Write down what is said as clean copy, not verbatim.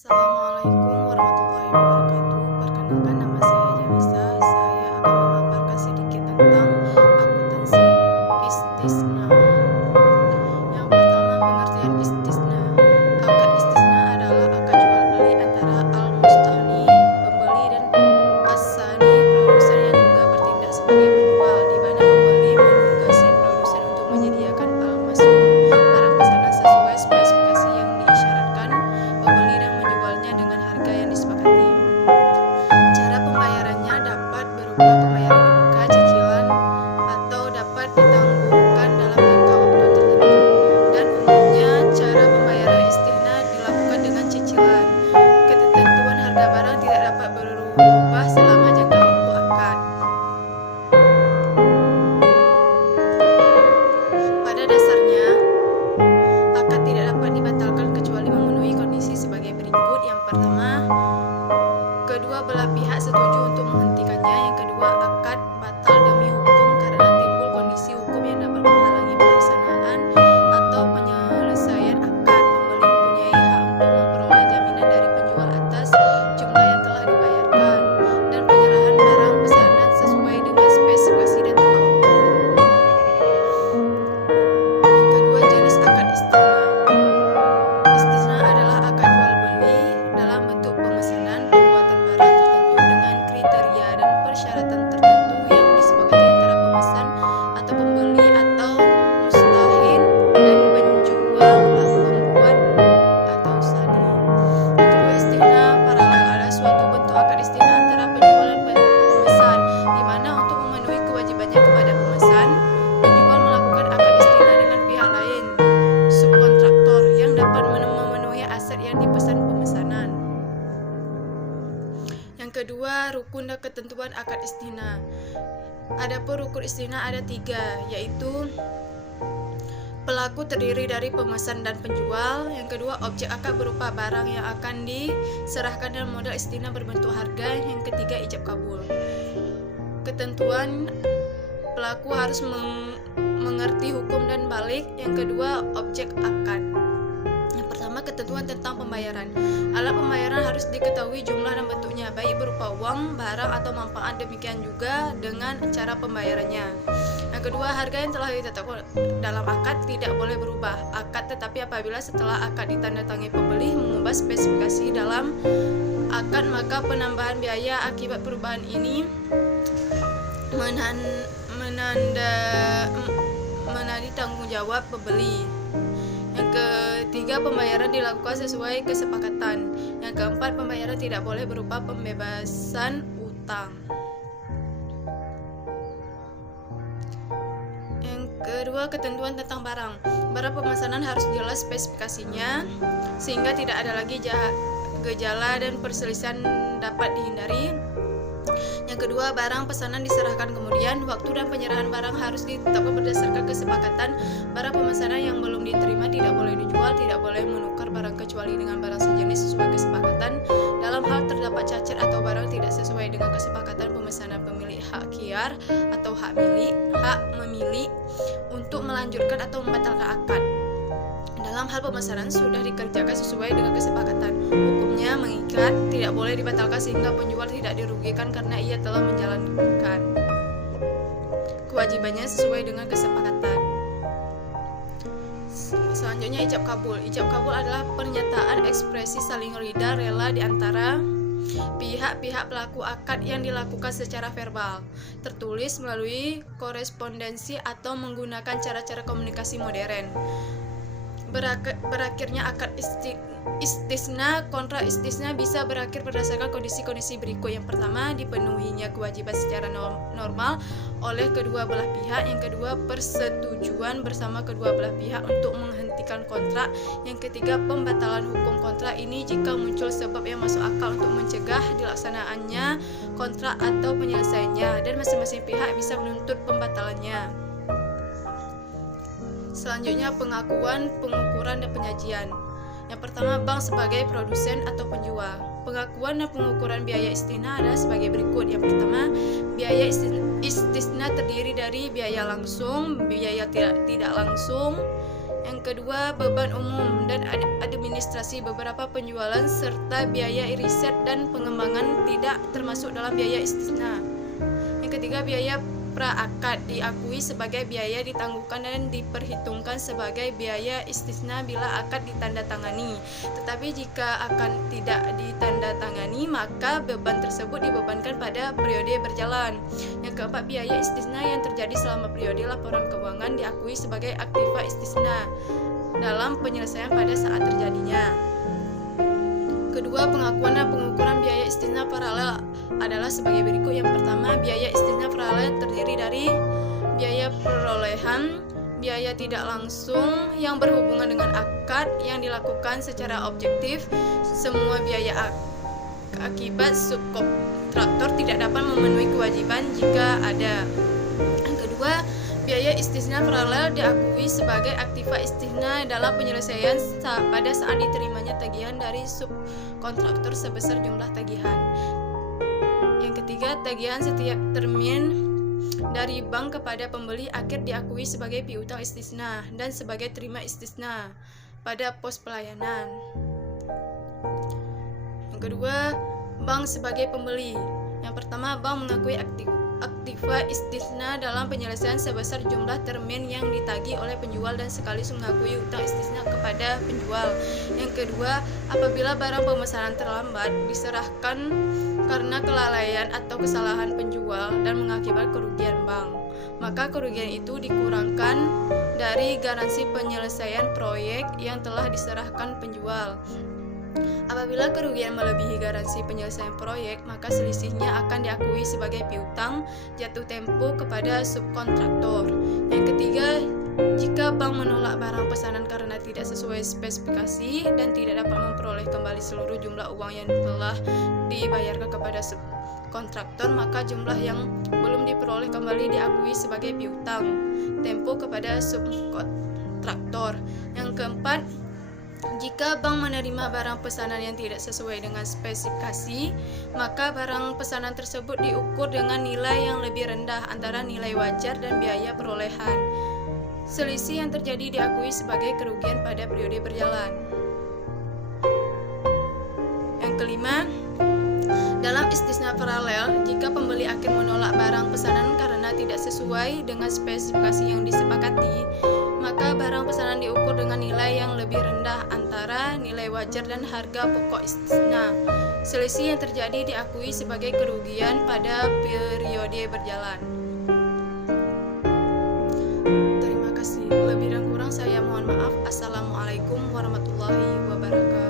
Assalamualaikum warahmatullahi wabarakatuh. Perkenalkan, nama saya Janisa. Saya akan memaparkan sedikit tentang akuntansi istisna. Yang pertama, pengertian istisna. Akad istisna adalah akad jual beli antara al-mustahni, pembeli, dan as-sani, produsen yang juga bertindak sebagai penjual, di mana pembeli menugasi produsen untuk menyediakan al-mas'um, barang pesanan sesuai spesifikasi yang diisyaratkan pembeli dan menjualnya dengan harga yang disepakati. Cara pembayarannya dapat berupa pembayaran di muka, cicilan, atau dapat ditangguhkan dalam jangka waktu tertentu. Dan umumnya cara pembayaran istisna dilakukan dengan cicilan. Ketentuan harga barang tidak dapat berubah selama jangka waktu akad. Pada dasarnya, akad tidak dapat dibatalkan kecuali memenuhi kondisi sebagai berikut. Yang pertama, kedua belah pihak setuju untuk menghentikannya. Yang kedua, akad batal demi hukum karena timbul kondisi hukum yang dapat menghalangi pelaksanaan atau penyelesaian akad. Pembeli mempunyai hak untuk memperoleh jaminan dari penjual atas jumlah yang telah dibayarkan dan penyerahan barang pesanan sesuai dengan spesifikasi dan tepat waktu. Yang kedua, jenis akad istisna. Istisna adalah akad jual beli dalam bentuk pemesanan pembuatan barang tertentu dengan kriteria dan persyaratan tertentu yang disepakati antara pemesan atau pembeli atau mustahin dan penjual pembuat atau sani. Yang kedua, istisna paralel adalah suatu bentuk akad istisna antara penjual dan pemesan, di mana untuk memenuhi kewajibannya kepada pemesan, penjual melakukan akad istisna dengan pihak lain, subkontraktor, yang dapat memenuhi aset yang dipesan pemesanan. Yang kedua, rukun dan ketentuan akad istisna. Adapun rukun istisna ada 3, yaitu pelaku terdiri dari pemesan dan penjual. Yang kedua, objek akad berupa barang yang akan diserahkan dan modal istisna berbentuk harga. Yang ketiga, ijab kabul. Ketentuan, pelaku harus mengerti hukum dan balik. Yang kedua, objek akad. Yang pertama, ketentuan tentang pembayaran. Alat pembayaran harus diketahui jumlah dan bentuknya, baik berupa uang, barang, atau manfaat. Demikian juga dengan cara pembayarannya. Yang kedua, harga yang telah ditetapkan dalam akad tidak boleh berubah akad, tetapi apabila setelah akad ditandatangani pembeli mengubah spesifikasi dalam akad, maka penambahan biaya akibat perubahan ini menandai tanggung jawab pembeli. Yang ketiga, pembayaran dilakukan sesuai kesepakatan. Yang keempat, pembayaran tidak boleh berupa pembebasan utang. Yang kedua, ketentuan tentang barang. Barang pemesanan harus jelas spesifikasinya sehingga tidak ada lagi gejala dan perselisihan dapat dihindari. Yang kedua, barang pesanan diserahkan kemudian. Waktu dan penyerahan barang harus ditetapkan berdasarkan kesepakatan. Barang pemesanan yang belum diterima tidak boleh dijual, tidak boleh menukar barang kecuali dengan barang sejenis sesuai kesepakatan. Dalam hal terdapat cacat atau barang tidak sesuai dengan kesepakatan pemesanan, pemilik hak khiyar atau hak memilih untuk melanjutkan atau membatalkan akad. Dalam hal pemesanan sudah dikerjakan sesuai dengan kesepakatan, hukumnya mengikat, tidak boleh dibatalkan sehingga penjual tidak dirugikan karena ia telah menjalankan kewajibannya sesuai dengan kesepakatan. Selanjutnya, ijab kabul. Ijab kabul adalah pernyataan ekspresi saling ridha rela di antara pihak-pihak pelaku akad yang dilakukan secara verbal, tertulis melalui korespondensi atau menggunakan cara-cara komunikasi modern. Berakhirnya akad istisna. Kontrak istisna bisa berakhir berdasarkan kondisi-kondisi berikut. Yang pertama, dipenuhinya kewajiban secara normal oleh kedua belah pihak. Yang kedua, persetujuan bersama kedua belah pihak untuk menghentikan kontrak. Yang ketiga, pembatalan hukum kontrak ini jika muncul sebab yang masuk akal untuk mencegah dilaksanaannya kontrak atau penyelesaiannya, dan masing-masing pihak bisa menuntut pembatalannya. Selanjutnya, pengakuan, pengukuran, dan penyajian. Yang pertama, bank sebagai produsen atau penjual. Pengakuan dan pengukuran biaya istisna adalah sebagai berikut. Yang pertama, biaya istisna terdiri dari biaya langsung, biaya tidak langsung, Yang kedua, beban umum dan administrasi beberapa penjualan serta biaya riset dan pengembangan tidak termasuk dalam biaya istisna. Yang ketiga, biaya pra-akad diakui sebagai biaya ditangguhkan dan diperhitungkan sebagai biaya istisna bila akad ditandatangani. Tetapi jika akad tidak ditandatangani, maka beban tersebut dibebankan pada periode berjalan. Yang keempat, biaya istisna yang terjadi selama periode laporan keuangan diakui sebagai aktiva istisna dalam penyelesaian pada saat terjadinya. Kedua, pengakuan dan pengukuran biaya istisna paralel adalah sebagai berikut. Yang pertama, biaya istisna paralel terdiri dari biaya perolehan, biaya tidak langsung yang berhubungan dengan akad yang dilakukan secara objektif, semua biaya akibat subkontraktor tidak dapat memenuhi kewajiban jika ada. Yang kedua, biaya istisna paralel diakui sebagai aktiva istisna dalam penyelesaian pada saat diterimanya tagihan dari subkontraktor sebesar jumlah tagihan. Yang ketiga, tagihan setiap termin dari bank kepada pembeli akhir diakui sebagai piutang istisna dan sebagai terima istisna pada pos pelayanan. Yang kedua, bank sebagai pembeli. Yang pertama, bank mengakui aktiva istisna dalam penyelesaian sebesar jumlah termin yang ditagih oleh penjual dan sekaligus mengakui utang istisna kepada penjual. Yang kedua, apabila barang pemesanan terlambat diserahkan karena kelalaian atau kesalahan penjual dan mengakibatkan kerugian bank, maka kerugian itu dikurangkan dari garansi penyelesaian proyek yang telah diserahkan penjual. Apabila kerugian melebihi garansi penyelesaian proyek, maka selisihnya akan diakui sebagai piutang jatuh tempo kepada subkontraktor. Yang ketiga, jika bank menolak barang pesanan karena tidak sesuai spesifikasi dan tidak dapat memperoleh kembali seluruh jumlah uang yang telah dibayarkan kepada subkontraktor, maka jumlah yang belum diperoleh kembali diakui sebagai piutang tempo kepada subkontraktor. Yang keempat, jika bank menerima barang pesanan yang tidak sesuai dengan spesifikasi, maka barang pesanan tersebut diukur dengan nilai yang lebih rendah antara nilai wajar dan biaya perolehan. Selisih yang terjadi diakui sebagai kerugian pada periode berjalan. Yang kelima, dalam istisna paralel, jika pembeli akhir menolak barang pesanan karena tidak sesuai dengan spesifikasi yang disepakati, maka barang pesanan diukur dengan nilai yang lebih rendah antara nilai wajar dan harga pokok istisna. Selisih yang terjadi diakui sebagai kerugian pada periode berjalan. Terima kasih. Lebih dan kurang saya mohon maaf. Assalamualaikum warahmatullahi wabarakatuh.